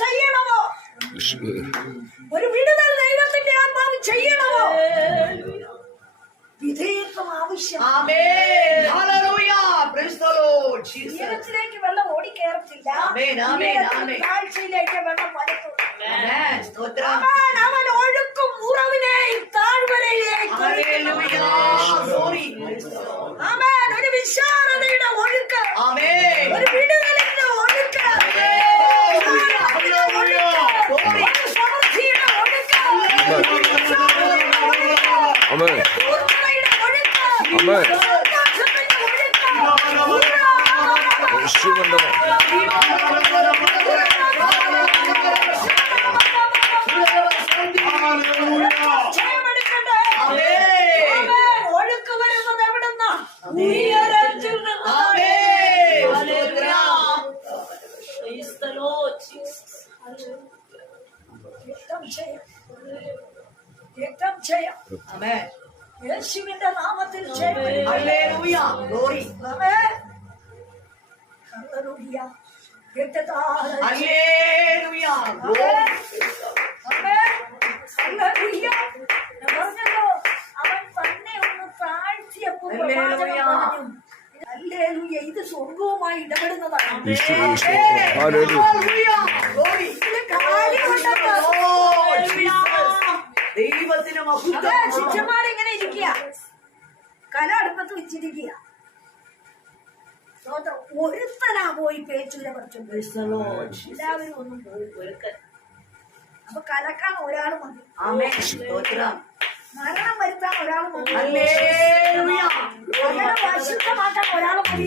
ചെയ്യണമോ? ഒരു വിടുതൽ ദൈവത്തിന്റെ ആത്മാവ് ചെയ്യണമോ? വിധേയത്വം ആവശ്യം. ഉയരത്തിലേക്ക് വെള്ളം ഓടിക്കയറത്തില്ല, താഴ്ചയിലേക്ക് വെള്ളം പരത്തും. അവൻ ഒഴുക്കും ഉറവിനെ താഴ്വരയിലേക്ക്. ഒരു വിശാലതയുടെ ഒഴുക്ക്, ഒരു വിടുതലിന്റെ ഒഴുക്ക്, സമൃദ്ധിയുടെ ഒഴുക്ക്, ഒഴുക്ക് വരുന്നത് എവിടുന്ന? ഉയരത്തിൽ നിന്നാണ്. യേശുവിന്റെ നാമത്തിൽ പറഞ്ഞല്ലോ, അവൻ തന്നെ ഒന്ന് താഴ്ത്തിയപ്പോൾ ഇത് സ്വർഗവുമായി ഇടപെടുന്നതാണ്. ശിഷ്യന്മാരെങ്ങനെ ഇരിക്കുക? കല അടുപ്പത്ത് വെച്ചിരിക്കുക. ഒരുത്തനാ പോയി പേച്ചൂര പറിച്ചു. എല്ലാവരും ഒന്നും പോയി. അപ്പൊ കലക്കാൻ ഒരാൾ മതി, മരണം വരുത്താൻ ഒരാൾ മതി, അശുദ്ധമാക്കാൻ ഒരാൾ മതി.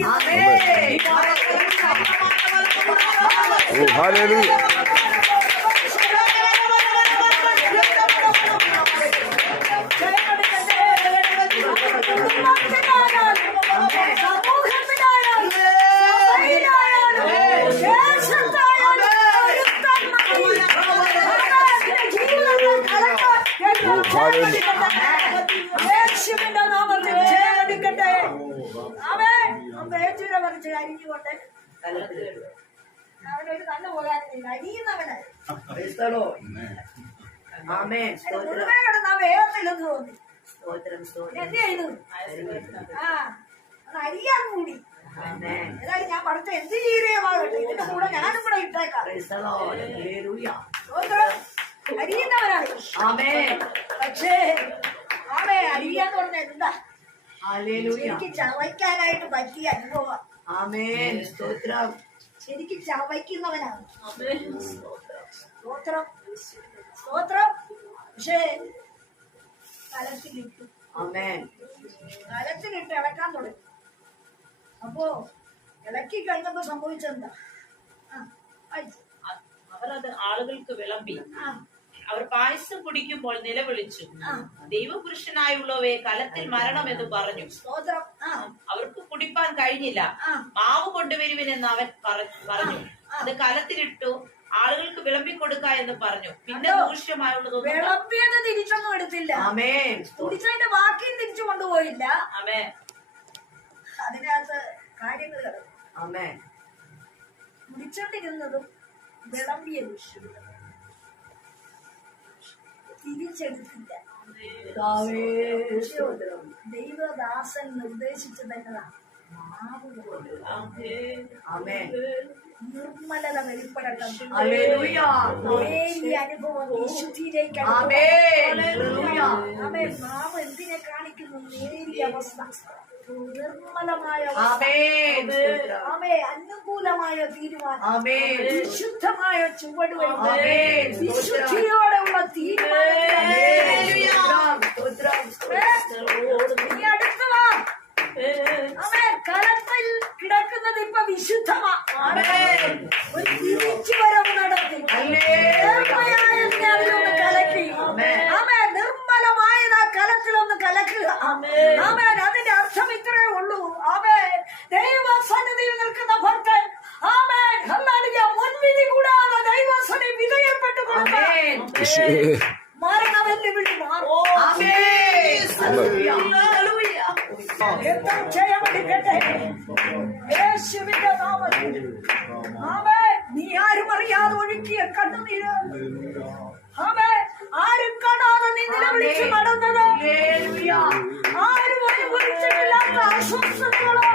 യേശുവിന്റെ നാമത്തിൽ ജയമെടുക്കട്ടെ. അവൻ പേച്ചൂര പറിച്ച് അരിഞ്ഞുകൊണ്ട് അവനൊരു കണ്ണു പോകാനില്ല, അരിയുന്നവന് മുഴുവൻ കിടന്ന വേഗത്തില്ലെന്ന് തോന്നി. എന്ത് ചെയ്തു? അരിയാൻ കൂടി. ഏതായാലും ഞാൻ പഠിച്ച എന്ത് ചെയ്യുകയാകട്ടെ, ഇതിന്റെ കൂടെ ഞാനും കൂടെ ഇട്ടേക്കാം. അരിയുന്നവനാണ്. പക്ഷേ അരിയാന്ന് പറഞ്ഞ എന്താ? എനിക്ക് ചവയ്ക്കാനായിട്ട് പറ്റിയ അനുഭവം. ശരിക്കും ചവയ്ക്കുന്നവനാണ്. സ്തോത്രം, സ്തോത്രം. പക്ഷേ കലത്തിലിട്ടു, കലത്തിലിട്ട് ഇളക്കാൻ തുടങ്ങി. അപ്പോ ഇളക്കി കഴിഞ്ഞപ്പോ സംഭവിച്ചെന്താ? അവരത് ആളുകൾക്ക് വിളമ്പി. അവർ പായസം കുടിക്കുമ്പോൾ നിലവിളിച്ചു, ദൈവപുരുഷനായുള്ളവയെ കലത്തിൽ മരണമെന്ന് പറഞ്ഞു. അവർക്ക് കുടിപ്പാൻ കഴിഞ്ഞില്ല. മാവ് കൊണ്ടുവരുവിനെന്ന് അവൻ പറഞ്ഞു. അത് കലത്തിലിട്ടു ആളുകൾക്ക് വിളമ്പി കൊടുക്ക എന്ന് പറഞ്ഞു. പിന്നെ ദൂഷ്യമായുള്ളത് വിളമ്പിയത് തിരിച്ചൊന്നും എടുത്തില്ല. കുടിച്ചതിന്റെ ബാക്കിയും തിരിച്ചു കൊണ്ടുപോയില്ല. അതിനകത്ത് കാര്യങ്ങൾ കുടിച്ചോണ്ടിരുന്നതും വിളമ്പിയതും തിരിച്ചെടുത്തില്ല. ദൈവദാസൻ നിർദ്ദേശിച്ചതെന്നതാണ് നിർമ്മലത വെളിപ്പെടട്ടെ. ഈ അനുഭവം വിശുദ്ധിയിലേക്ക് നാം എന്തിനെ കാണിക്കുന്നു? നേരിയ അവസ്ഥ, നിർമ്മലമായ അനുകൂലമായ തീരുമാനം, വിശുദ്ധമായ ചുവടുവെപ്പ്, വിശുദ്ധിയോടെയുള്ള തീരുമാനം. അടുത്തവാ കലത്തിൽ കിടക്കുന്നത് ഇപ്പൊ വിശുദ്ധമാണ്. ഒരു തിരിച്ചുവരവ് നടത്തി അതിലൊന്ന് കലക്കി. നിർമ്മലമായത് ആ കലത്തിലൊന്ന് കലക്കുക. അതിന്റെ അർത്ഥം ഇത്രയേ ഉള്ളൂ. ദൈവസന്നിധിയിൽ നിൽക്കുന്ന ഭക്തൻ മുൻവിധി കൂടാതെ ദൈവസന്നിധി വിധേയപ്പെട്ടു മരണമെല്ലുവിളി മാറും. യേശുവിന്റെ നാമത്തിൽ നീ ആരും അറിയാതെ ഒഴുക്കി ഒഴുക്കിയ കണ്ണുനീര് ആമേ ആരും കാണാതെ നീ നിലവിളിച്ച് നടന്നത് ആരും അനുഭവിച്ചിട്ടില്ലാത്ത ആശ്വാസങ്ങളോ